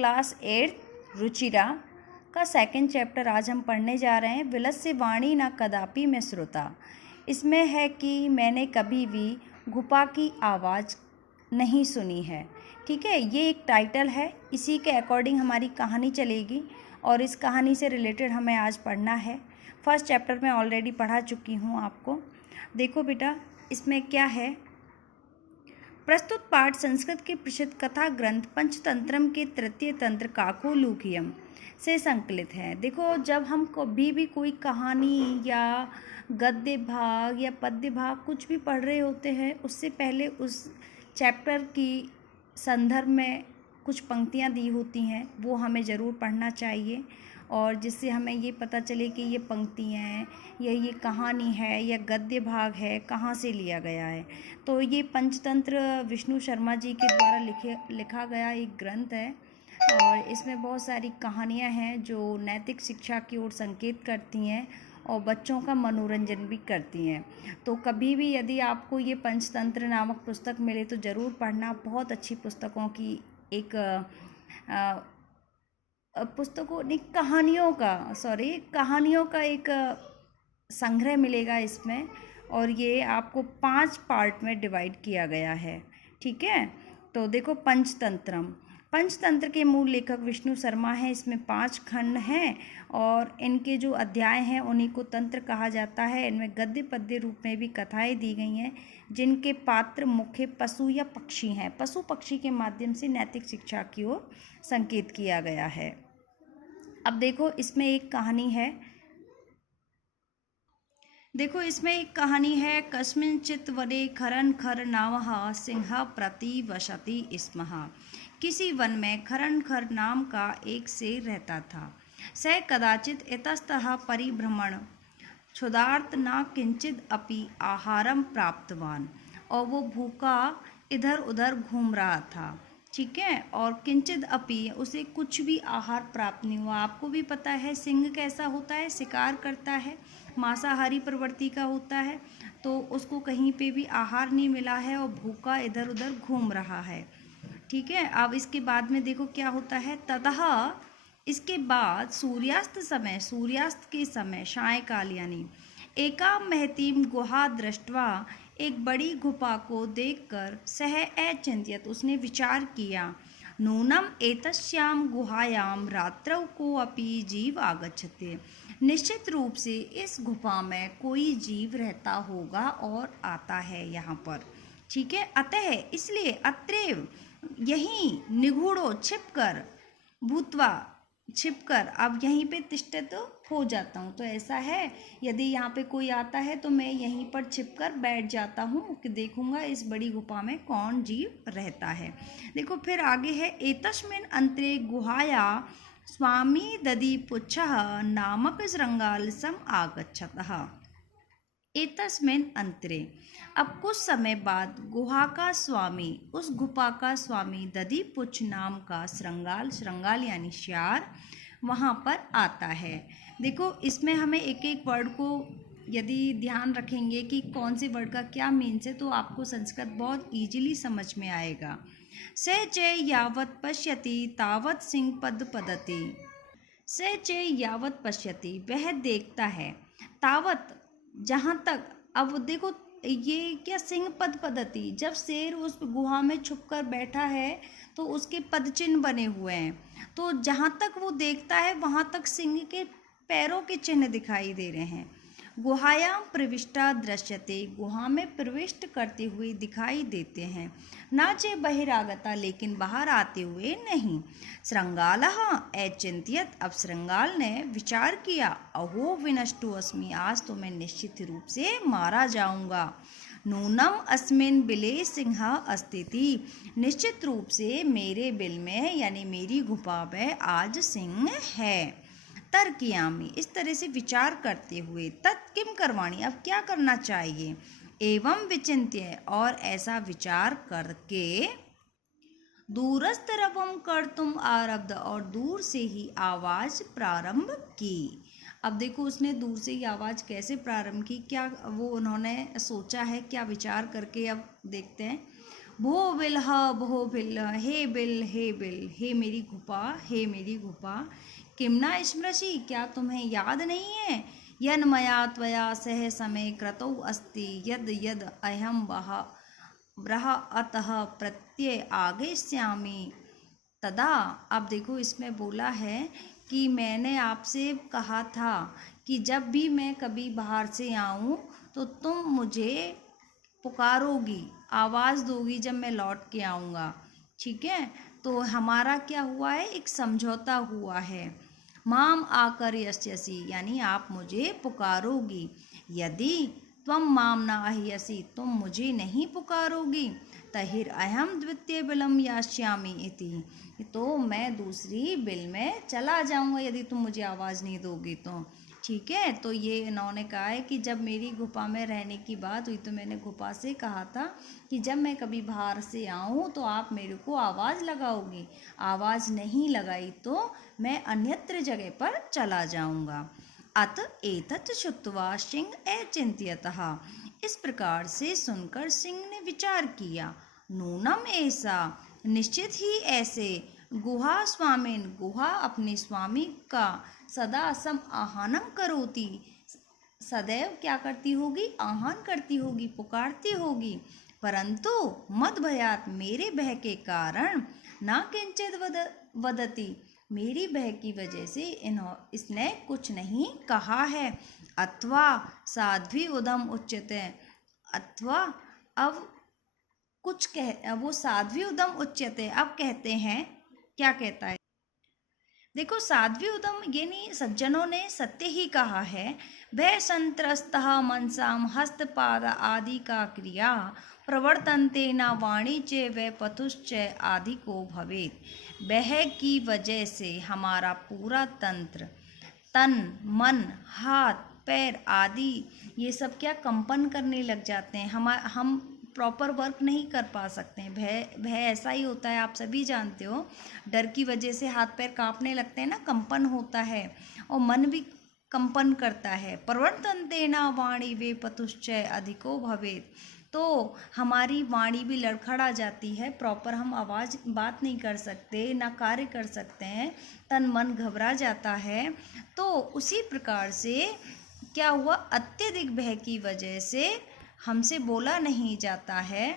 Class 8 Ruchira का second chapter आज हम पढ़ने जा रहे हैं। विलस्य वाणी न कदापि में श्रोता। इसमें है कि मैंने कभी भी घुपा की आवाज़ नहीं सुनी है। ठीक है, ये एक टाइटल है, इसी के अकॉर्डिंग हमारी कहानी चलेगी और इस कहानी से रिलेटेड हमें आज पढ़ना है। फर्स्ट चैप्टर में ऑलरेडी पढ़ा चुकी हूँ आपको। देखो बेटा, इसमें क्या है। प्रस्तुत पाठ संस्कृत के प्रसिद्ध कथा ग्रंथ पंचतंत्रम के तृतीय तंत्र काकोलूकियम से संकलित है। देखो, जब हम कभी भी कोई कहानी या गद्य भाग या पद्य भाग कुछ भी पढ़ रहे होते हैं, उससे पहले उस चैप्टर की संदर्भ में कुछ पंक्तियाँ दी होती हैं, वो हमें ज़रूर पढ़ना चाहिए और जिससे हमें ये पता चले कि ये पंक्तियाँ हैं या ये कहानी है या गद्य भाग है, कहाँ से लिया गया है। तो ये पंचतंत्र विष्णु शर्मा जी के द्वारा लिखा गया एक ग्रंथ है और इसमें बहुत सारी कहानियाँ हैं जो नैतिक शिक्षा की ओर संकेत करती हैं और बच्चों का मनोरंजन भी करती हैं। तो कभी भी यदि आपको ये पंचतंत्र नामक पुस्तक मिले तो ज़रूर पढ़ना। बहुत अच्छी पुस्तकों की एक कहानियों का एक संग्रह मिलेगा इसमें और ये आपको 5 पार्ट में डिवाइड किया गया है। ठीक है, तो देखो, पंचतंत्र के मूल लेखक विष्णु शर्मा हैं। इसमें 5 खंड हैं और इनके जो अध्याय हैं उन्हीं को तंत्र कहा जाता है। इनमें गद्य पद्य रूप में भी कथाएं दी गई हैं जिनके पात्र मुख्य पशु या पक्षी हैं। पशु पक्षी के माध्यम से नैतिक शिक्षा की ओर संकेत किया गया है। अब देखो, इसमें एक कहानी है। कस्मिंचित् वने खरन खर नामः सिंह प्रतिवसति स्मः। किसी वन में खरन खर नाम का एक शेर रहता था। सः कदाचित् इतस्ततः परिभ्रमण क्षुधार्त न किंचिद अपि आहारम प्राप्तवान। और वो भूखा इधर उधर घूम रहा था। ठीक है, और किंचिद अपि, उसे कुछ भी आहार प्राप्त नहीं हुआ। आपको भी पता है सिंह कैसा होता है, शिकार करता है, मांसाहारी प्रवृत्ति का होता है। तो उसको कहीं पे भी आहार नहीं मिला है और भूखा इधर उधर घूम रहा है। ठीक है, अब इसके बाद में देखो क्या होता है। ततः इसके बाद सूर्यास्त के समय सायंकाल यानी एका महतीम गुहा दृष्ट्वा, एक बड़ी गुफा को देखकर सह अचिंत्यत, उसने विचार किया। नूनम एतस्याम गुहायाम रात्रौ को अपि जीव आगच्छते। निश्चित रूप से इस गुफा में कोई जीव रहता होगा और आता है यहाँ पर। ठीक है, अतः इसलिए अत्रैव, यहीं निगूढ़ो छिपकर अब यहीं पे तिष्ठित हो जाता हूँ। तो ऐसा है, यदि यहाँ पे कोई आता है तो मैं यहीं पर छिपकर बैठ जाता हूँ कि देखूंगा इस बड़ी गुफा में कौन जीव रहता है। देखो फिर आगे है। एतस्मिन् अंतरे गुहाया स्वामी दधिपुच्छः नामक शृंगालसम आगच्छतः। एतस्मिन् अंतरे, अब कुछ समय बाद उस गुफा का स्वामी दधिपुच्छ नाम का श्रृंगाल यानी श्यार वहाँ पर आता है। देखो, इसमें हमें एक एक वर्ड को यदि ध्यान रखेंगे कि कौन से वर्ड का क्या मीन्स है तो आपको संस्कृत बहुत इजीली समझ में आएगा। स च यावत् पश्यति तावत् सिंह पदति। स च यावत् पश्यति, वह देखता है, तावत्, जहाँ तक। अब देखो, ये क्या सिंह पदति, जब शेर उस गुहा में छुपकर बैठा है तो उसके पद चिन्ह बने हुए हैं। तो जहाँ तक वो देखता है वहाँ तक सिंह के पैरों के चिन्ह दिखाई दे रहे हैं। गुहायां प्रविष्टा दृश्यते, गुहा में प्रविष्ट करते हुए दिखाई देते हैं। ना चे बहिरागता, लेकिन बाहर आते हुए नहीं। श्रृंगालः अचिंत्यत, अब श्रृंगाल ने विचार किया। अहो विनष्टो अस्मि, आज तो मैं निश्चित रूप से मारा जाऊंगा। नूनम अस्मिन् बिले सिंह अस्तिति, निश्चित रूप से मेरे बिल में यानी मेरी गुफा में आज सिंह है। तर्कयामि, इस तरह से विचार करते हुए। तत्किम करवाणी, अब क्या करना चाहिए। एवं विचिन्त्य, और ऐसा विचार करके। दूरस्तरवम कर्तुम आरब्ध, और दूर से ही आवाज प्रारंभ की। अब देखो, उसने दूर से ही आवाज कैसे प्रारंभ की, क्या वो उन्होंने सोचा है, क्या विचार करके, अब देखते हैं। भो बिलह भो बिल, हे बिल, हे मेरी घुपा, हे मेरी घुपा, किमना स्मृशि, क्या तुम्हें याद नहीं है, यन्मया त्वया सह समय कृतौ अस्ति, यद यद अहम वह ब्रह अतः प्रत्यय आगमिष्यामि तदा। अब देखो इसमें बोला है कि मैंने आपसे कहा था कि जब भी मैं कभी बाहर से आऊँ तो तुम मुझे पुकारोगी, आवाज़ दोगी जब मैं लौट के आऊँगा। ठीक है, तो हमारा क्या हुआ है, एक समझौता हुआ है। माम आकर यस्यसि, यानी आप मुझे पुकारोगी, यदि त्वम माम न आह्यसि, तुम मुझे नहीं पुकारोगी, तहिर अहम द्वितीय बिलम यास्यामि इति, तो मैं दूसरी बिल में चला जाऊंगा यदि तुम मुझे आवाज़ नहीं दोगी तो। ठीक है, तो ये इन्होंने कहा है कि जब मेरी गुफा में रहने की बात हुई तो मैंने गुफा से कहा था कि जब मैं कभी बाहर से आऊँ तो आप मेरे को आवाज़ लगाओगी, आवाज़ नहीं लगाई तो मैं अन्यत्र जगह पर चला जाऊंगा। अत एतत् श्रुत्वा सिंह अचिंत्यतः, इस प्रकार से सुनकर सिंह ने विचार किया, नूनम ऐसा, निश्चित ही ऐसे, गुहा स्वामिन, गुहा अपने स्वामी का सदा सम आहानम करोति, सदैव क्या करती होगी, आहान करती होगी, पुकारती होगी, परंतु मद भयात, मेरे भय के कारण, ना किंचित वदती, मेरी भय की वजह से इसने कुछ नहीं कहा है। अथवा साध्वी उदम उच्यते, अथवा अब कुछ कह, वो साध्वी उदम उच्यते, अब कहते हैं, क्या कहता है, देखो साध्वी उदम यानी सज्जनों ने सत्य ही कहा है। भय संत्रस्तः मनसाम हस्तपाद आदि का क्रिया प्रवर्तन्ते न वाणी च व पथुश्च आदि को भवेत, भय की वजह से हमारा पूरा तंत्र, तन मन हाथ पैर आदि ये सब क्या कंपन करने लग जाते हैं, हम प्रॉपर वर्क नहीं कर पा सकते हैं। भय भय ऐसा ही होता है, आप सभी जानते हो, डर की वजह से हाथ पैर कांपने लगते हैं ना, कंपन होता है, और मन भी कंपन करता है। प्रवर्तन्ते न वाणी वे पतुश्चय अधिको भवेत, तो हमारी वाणी भी लड़खड़ा जाती है, प्रॉपर हम आवाज़ बात नहीं कर सकते, ना कार्य कर सकते हैं, तन मन घबरा जाता है। तो उसी प्रकार से क्या हुआ, अत्यधिक भय की वजह से हमसे बोला नहीं जाता है।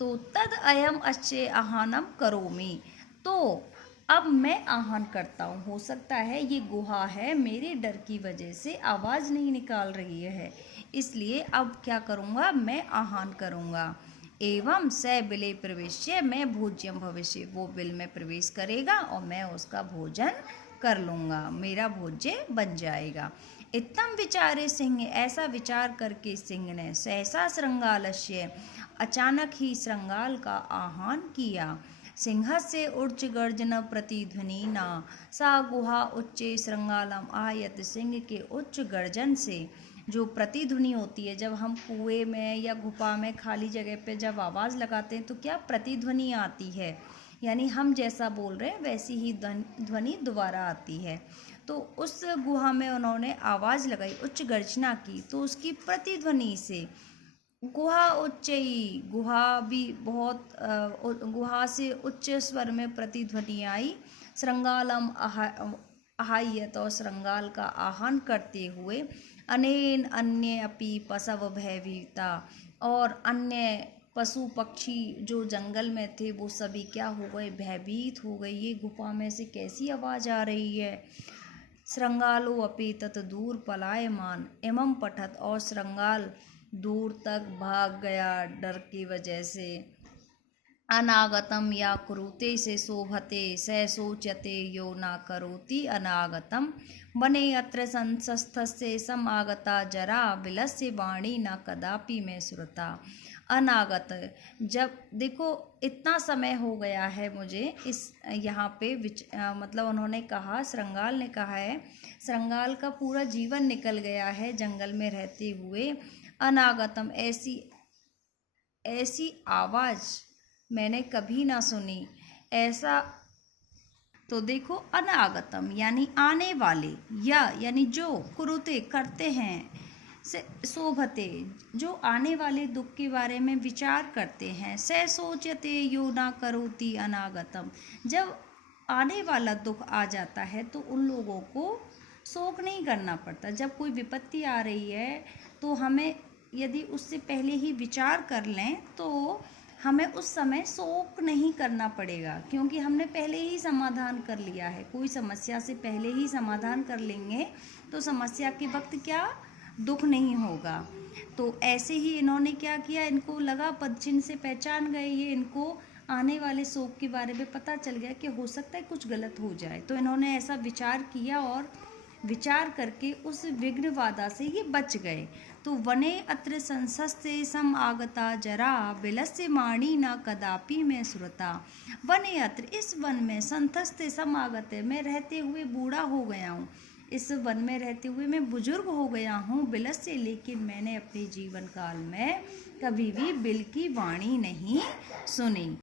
तो तद अयम अच्छे आहानम करोमि, तो अब मैं आहान करता हूँ, हो सकता है ये गुहा है, मेरे डर की वजह से आवाज़ नहीं निकाल रही है, इसलिए अब क्या करूँगा, मैं आहान करूँगा। एवं स बिले प्रवेश्य, मैं भोज्यम भविष्य, वो बिल में प्रवेश करेगा और मैं उसका भोजन कर लूँगा, मेरा भोज्य बन जाएगा। इत्थम विचारे सिंह, ऐसा विचार करके सिंह ने सहसा श्रृंगालस्य, अचानक ही श्रृंगाल का आह्वान किया। सिंह से उच्च गर्जन प्रतिध्वनि न, सा गुहा उच्चे श्रृंगालम आयत, सिंह के उच्च गर्जन से जो प्रतिध्वनि होती है, जब हम कुएं में या गुफा में खाली जगह पे जब आवाज़ लगाते हैं तो क्या प्रतिध्वनि आती है, यानी हम जैसा बोल रहे हैं वैसी ही ध्वनि दोबारा आती है। तो उस गुहा में उन्होंने आवाज़ लगाई, उच्च गर्जना की, तो उसकी प्रतिध्वनि से गुहा उच्चई, गुहा भी बहुत गुहा से उच्च स्वर में प्रतिध्वनि आई। श्रृंगालम आहायत, और श्रृंगाल का आह्वान करते हुए, अनेन अन्य अपि पशव भयभीता, और अन्य पशु पक्षी जो जंगल में थे वो सभी क्या हो गए, भयभीत हो गए, ये गुफा में से कैसी आवाज़ आ रही है। श्रृंगालो अपि तत दूर पलायमान, एवं पठत, और श्रृंगाल दूर तक भाग गया डर की वजह से। अनागतम या कुरुते से शोभते स शोचते यो न करोति अनागतम, बने अत्र संस्थस्य समागता जरा विलस्य वाणी न कदापि में श्रुता। अनागत, जब देखो इतना समय हो गया है मुझे इस यहाँ पे मतलब उन्होंने कहा, श्रृंगाल ने कहा है, श्रृंगाल का पूरा जीवन निकल गया है जंगल में रहते हुए। अनागतम, ऐसी आवाज़ मैंने कभी ना सुनी, ऐसा। तो देखो अनागतम यानी आने वाले, या यानी जो कुरुते करते हैं, से शोभते, जो आने वाले दुख के बारे में विचार करते हैं। स सोचते यो ना करोति अनागतम, जब आने वाला दुख आ जाता है तो उन लोगों को शोक नहीं करना पड़ता। जब कोई विपत्ति आ रही है तो हमें यदि उससे पहले ही विचार कर लें तो हमें उस समय शोक नहीं करना पड़ेगा, क्योंकि हमने पहले ही समाधान कर लिया है। कोई समस्या से पहले ही समाधान कर लेंगे तो समस्या के वक्त क्या दुख नहीं होगा। तो ऐसे ही इन्होंने क्या किया, इनको लगा पद चिन्ह से पहचान गए ये, इनको आने वाले शोक के बारे में पता चल गया कि हो सकता है कुछ गलत हो जाए। तो इन्होंने ऐसा विचार किया और विचार करके उस विघ्न बाधा से ये बच गए। तो वने अत्र संसस्ते सम आगता जरा, विलस्य माणी न कदापि में सुरता। वने अत्र, इस वन में, संतस्ते समागते, मैं रहते हुए बूढ़ा हो गया हूँ। इस वन में रहते हुए मैं बुजुर्ग हो गया हूँ। विलस्य, लेकिन मैंने अपने जीवन काल में कभी भी बिल की वाणी नहीं सुनी।